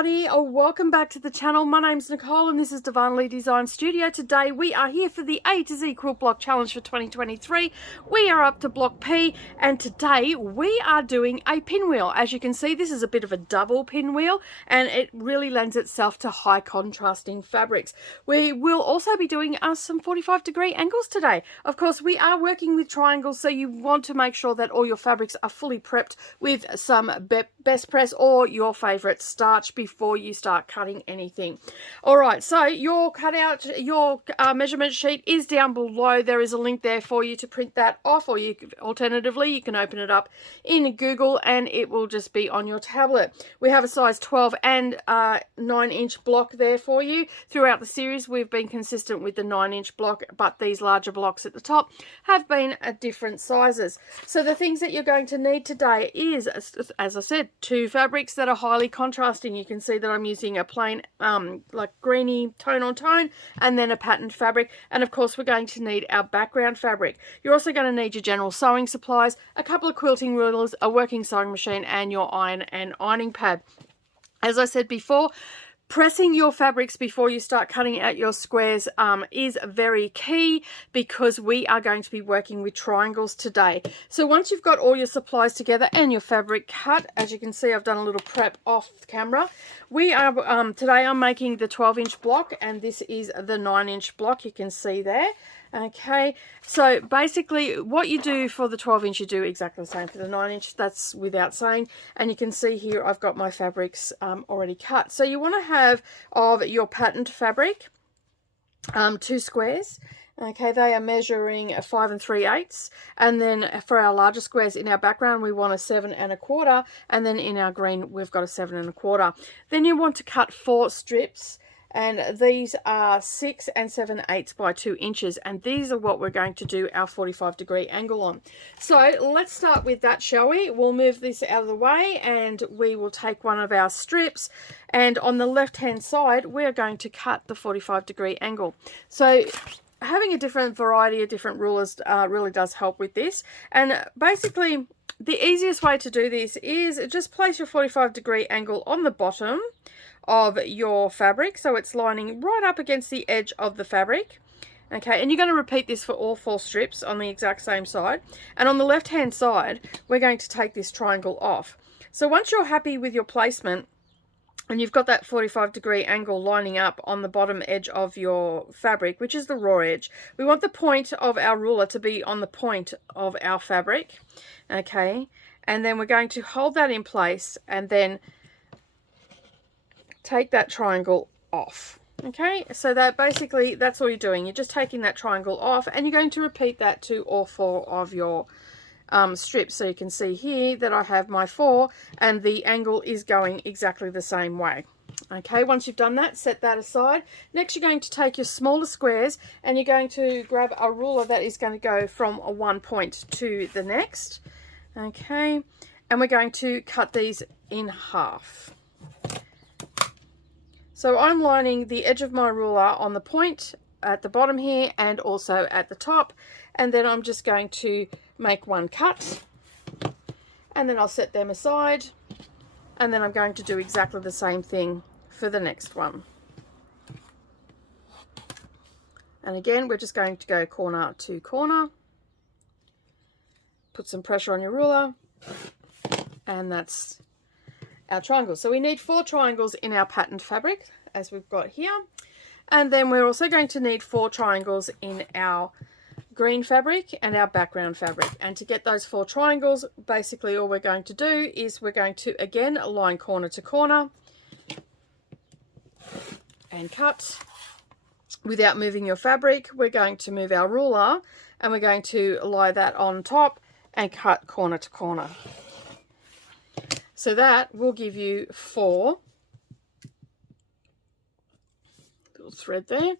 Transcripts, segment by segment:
everybody, welcome back to the channel. My name's Nicole and this is Darvanalee Designs Studio. Today we are here for the A to Z Quilt Block Challenge for 2023. We are up to Block P and today we are doing a pinwheel. As you can see, this is a bit of a double pinwheel and it really lends itself to high contrasting fabrics. We will also be doing some 45-degree angles today. Of course, we are working with triangles, so you want to make sure that all your fabrics are fully prepped with some best press or your favorite starch before you start cutting anything. All right, so your cutout, your measurement sheet is down below. There is a link there for you to print that off, or alternatively you can open it up in Google and it will just be on your tablet. We have a size 12 and 9-inch block there for you. Throughout the series we've been consistent with the 9-inch block, but these larger blocks at the top have been at different sizes. So the things that you're going to need today is, as I said, two fabrics that are highly contrasting. You can see that I'm using a plain like greeny tone on tone and then a patterned fabric, and of course we're going to need our background fabric. You're also going to need your general sewing supplies, a couple of quilting rulers, a working sewing machine and your iron and ironing pad. As I said before, pressing your fabrics before you start cutting out your squares is very key, because we are going to be working with triangles today. So once you've got all your supplies together and your fabric cut, as you can see I've done a little prep off camera. We are today I'm making the 12-inch block and this is the 9-inch block, you can see there. Okay, so basically what you do for the 12-inch you do exactly the same for the 9-inch, that's without saying. And you can see here I've got my fabrics already cut. So you want to have of your patterned fabric 2 squares. Okay, they are measuring 5 3/8, and then for our larger squares in our background we want a 7 1/4, and then in our green we've got a 7 1/4. Then you want to cut 4 strips, and these are 6 7/8 by 2 inches, and these are what we're going to do our 45-degree angle on. So let's start with that, shall we? We'll move this out of the way and we will take one of our strips, and on the left hand side we're going to cut the 45-degree angle. So having a different variety of different rulers really does help with this. And basically the easiest way to do this is just place your 45-degree angle on the bottom of your fabric, so it's lining right up against the edge of the fabric. Okay, and you're going to repeat this for all 4 strips on the exact same side. And on the left hand side we're going to take this triangle off. So once you're happy with your placement and you've got that 45-degree angle lining up on the bottom edge of your fabric, which is the raw edge, we want the point of our ruler to be on the point of our fabric. Okay, and then we're going to hold that in place and then take that triangle off. Okay, so that basically that's all you're doing. You're just taking that triangle off, and you're going to repeat that to all 4 of your strips. So you can see here that I have my 4 and the angle is going exactly the same way. Okay, once you've done that, set that aside. Next you're going to take your smaller squares and you're going to grab a ruler that is going to go from one point to the next. Okay, and we're going to cut these in half. So I'm lining the edge of my ruler on the point at the bottom here and also at the top, and then I'm just going to make one cut and then I'll set them aside, and then I'm going to do exactly the same thing for the next one. And again we're just going to go corner to corner, put some pressure on your ruler, and that's our triangle. So we need 4 triangles in our patterned fabric as we've got here, and then we're also going to need 4 triangles in our green fabric and our background fabric. And to get those 4 triangles, basically all we're going to do is we're going to again line corner to corner and cut without moving your fabric. We're going to move our ruler and we're going to lie that on top and cut corner to corner. So that will give you 4, little thread there,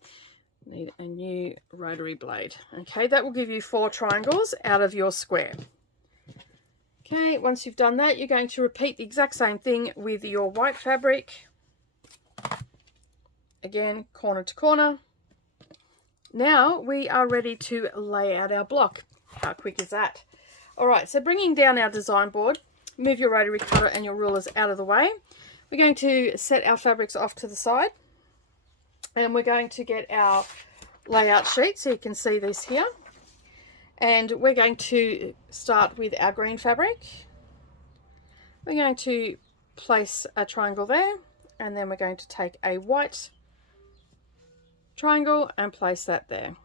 need a new rotary blade. Okay, that will give you 4 triangles out of your square. Okay, once you've done that, you're going to repeat the exact same thing with your white fabric. Again, corner to corner. Now we are ready to lay out our block. How quick is that? All right, so bringing down our design board, move your rotary cutter and your rulers out of the way. We're going to set our fabrics off to the side, and we're going to get our layout sheet so you can see this here. And we're going to start with our green fabric. We're going to place a triangle there, and then we're going to take a white triangle and place that there.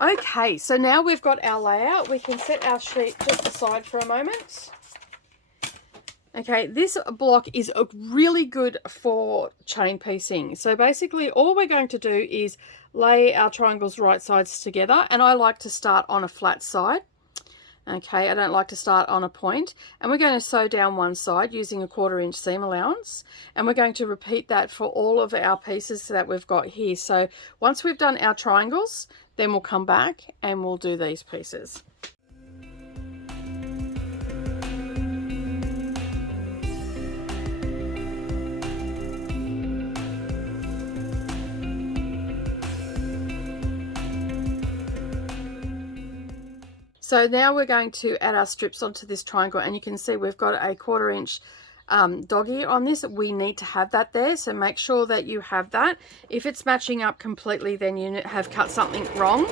Okay, so now we've got our layout. We can set our sheet just aside for a moment. Okay, this block is really good for chain piecing. So basically all we're going to do is lay our triangles right sides together, and I like to start on a flat side. Okay, I don't like to start on a point. And we're going to sew down one side using a 1/4 inch seam allowance, and we're going to repeat that for all of our pieces that we've got here. So once we've done our triangles, then we'll come back and we'll do these pieces. So now we're going to add our strips onto this triangle, and you can see we've got a 1/4 inch dog ear on this. We need to have that there, so make sure that you have that. If it's matching up completely, then you have cut something wrong.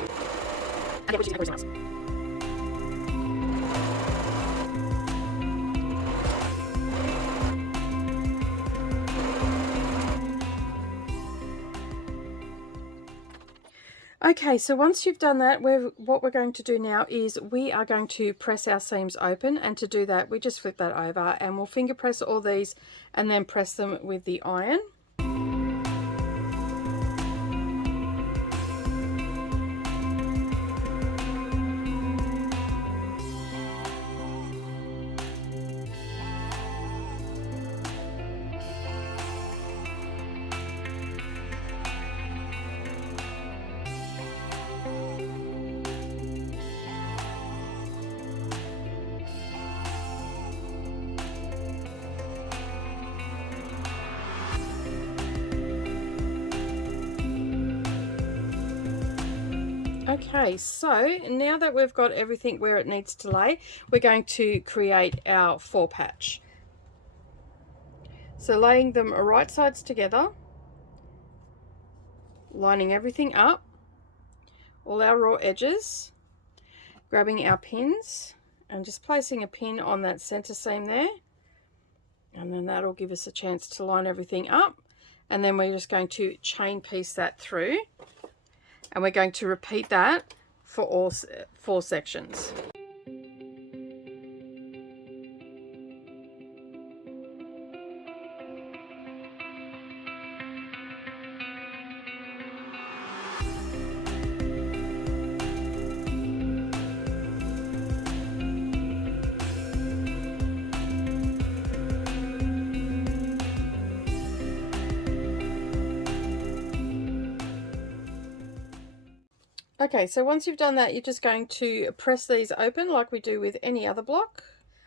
Okay, so once you've done that, what we're going to do now is we are going to press our seams open, and to do that we just flip that over and we'll finger press all these and then press them with the iron. Okay, so now that we've got everything where it needs to lay, we're going to create our 4 patch. So laying them right sides together, lining everything up, all our raw edges, grabbing our pins and just placing a pin on that center seam there, and then that'll give us a chance to line everything up, and then we're just going to chain piece that through. And we're going to repeat that for all 4 sections. Okay, so once you've done that, you're just going to press these open like we do with any other block.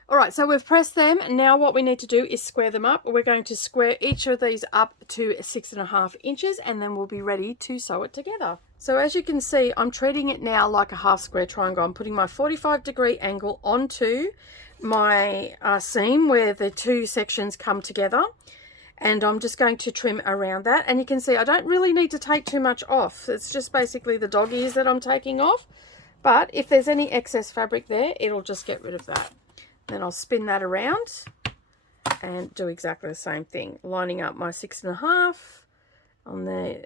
All right, so we've pressed them. Now what we need to do is square them up. We're going to square each of these up to 6.5 inches, and then we'll be ready to sew it together. So as you can see, I'm treating it now like a half square triangle. I'm putting my 45-degree angle onto my seam where the 2 sections come together. And I'm just going to trim around that, and you can see I don't really need to take too much off. It's just basically the dog ears that I'm taking off, but if there's any excess fabric there, it'll just get rid of that. Then I'll spin that around and do exactly the same thing, lining up my 6.5 on the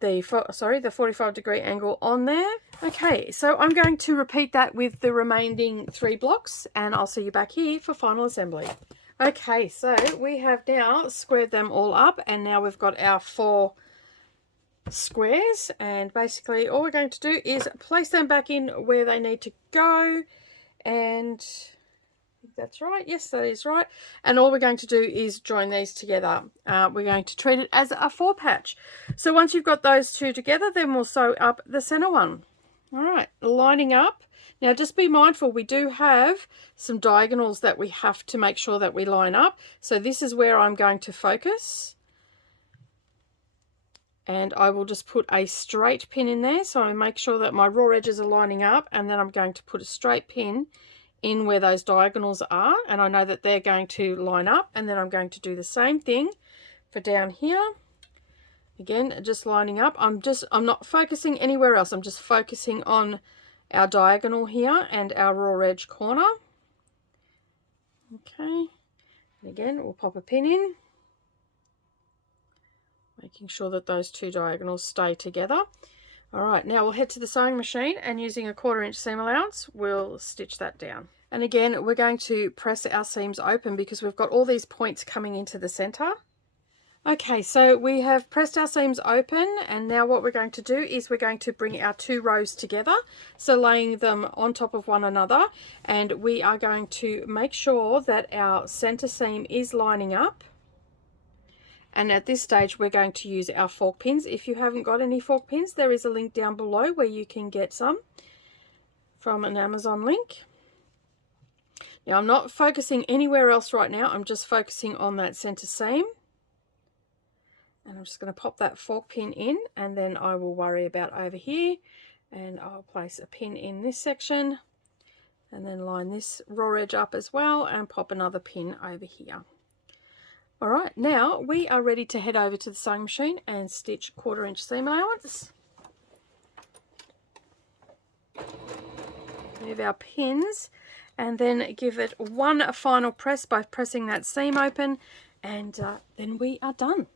45-degree angle on there. Okay, so I'm going to repeat that with the remaining 3 blocks, and I'll see you back here for final assembly. Okay, so we have now squared them all up, and now we've got our 4 squares, and basically all we're going to do is place them back in where they need to go, and I think that's right. Yes, that is right. And all we're going to do is join these together. We're going to treat it as a 4 patch. So once you've got those 2 together, then we'll sew up the center one. All right, lining up. Now just be mindful, we do have some diagonals that we have to make sure that we line up. So this is where I'm going to focus. And I will just put a straight pin in there, so I make sure that my raw edges are lining up, and then I'm going to put a straight pin in where those diagonals are, and I know that they're going to line up, and then I'm going to do the same thing for down here. Again, just lining up. I'm not focusing anywhere else. I'm just focusing on our diagonal here and our raw edge corner. Okay, and again, we'll pop a pin in, making sure that those two diagonals stay together. All right, now we'll head to the sewing machine, and using a 1/4 inch seam allowance, we'll stitch that down. And again, we're going to press our seams open because we've got all these points coming into the center. Okay, so we have pressed our seams open, and now what we're going to do is we're going to bring our 2 rows together, so laying them on top of one another, and we are going to make sure that our center seam is lining up. And at this stage, we're going to use our fork pins. If you haven't got any fork pins, there is a link down below where you can get some from an Amazon link. Now, I'm not focusing anywhere else right now. I'm just focusing on that center seam. And I'm just going to pop that fork pin in, and then I will worry about over here. And I'll place a pin in this section, and then line this raw edge up as well, and pop another pin over here. All right, now we are ready to head over to the sewing machine and stitch 1/4 inch seam allowance. Move our pins, and then give it one final press by pressing that seam open, and then we are done.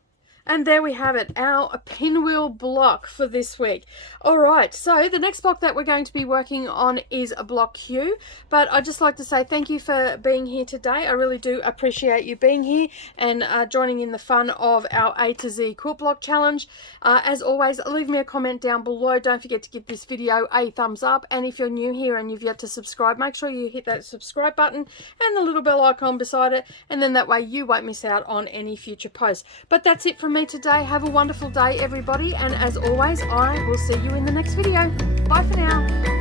And there we have it, our pinwheel block for this week. All right, so the next block that we're going to be working on is a block Q. But I'd just like to say thank you for being here today. I really do appreciate you being here and joining in the fun of our A to Z Quilt Block Challenge. As always, leave me a comment down below. Don't forget to give this video a thumbs up. And if you're new here and you've yet to subscribe, make sure you hit that subscribe button and the little bell icon beside it. And then that way you won't miss out on any future posts. But that's it from me today. Have a wonderful day, everybody, and as always, I will see you in the next video. Bye for now.